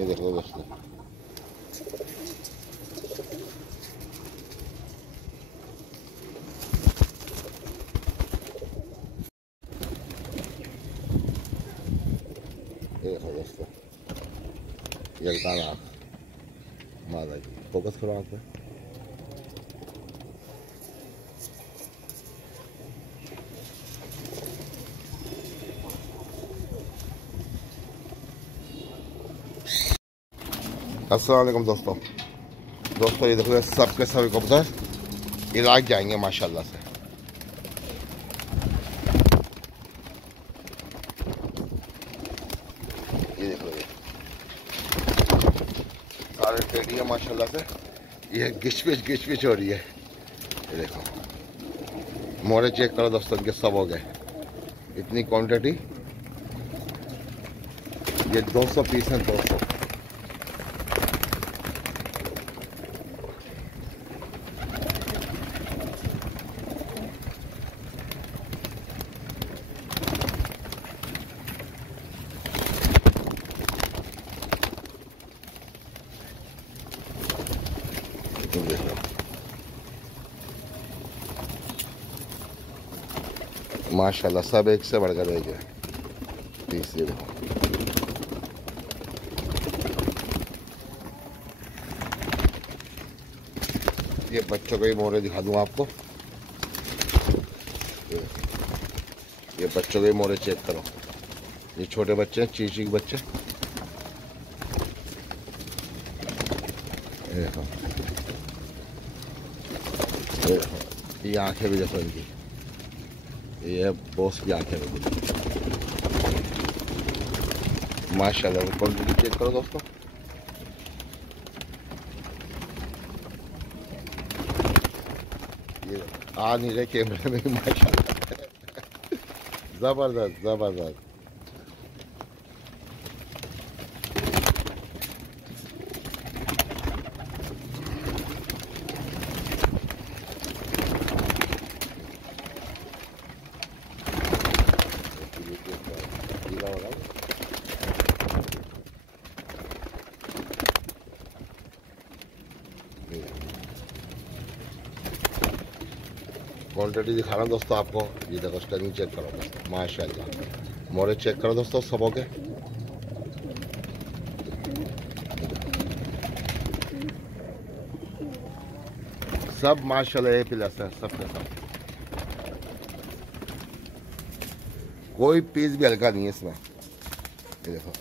ये देखो दोस्तों, ये देखो दोस्तों, ये काला मादा जी, फोकस करो आप पे। अस्सलाम वालेकुम दोस्तों, ये देखो सब के सब कबूतर इलाज जाएंगे माशाल्लाह से। ये देखो, ये सारे टेडी है माशाल्लाह से। ये गिच हो रही है। ये देखो मोरे चेक करो दोस्तों, इनके सब हो गए। इतनी क्वांटिटी, ये 200 पीस हैं, 200। माशाल्लाह सब एक से बढ़कर एक है पीस। ये देखो, ये बच्चों के मोरे दिखा दूँ आपको। ये बच्चों के मोरे चेक करो, ये छोटे बच्चे हैं, चीची के बच्चे। ये देखो, ये आंखें भी देखो इनकी, ये बॉस की आंखें भी माशाल्लाह। क्वांटिटी चेक करो दोस्तों, ये आ नहीं रहे कैमरे में माशाल्लाह। जबरदस्त जबरदस्त। क्वांटिटी दिखा रहा हूँ दोस्तों आपको। ये देखो स्टैंडिंग चेक करो दोस्तों, माशाल्लाह। मोरे चेक करो दोस्तों सबों के। सब माशाल्लाह ए प्लस है, सब के सब। कोई पीस भी हल्का नहीं है इसमें। ये देखो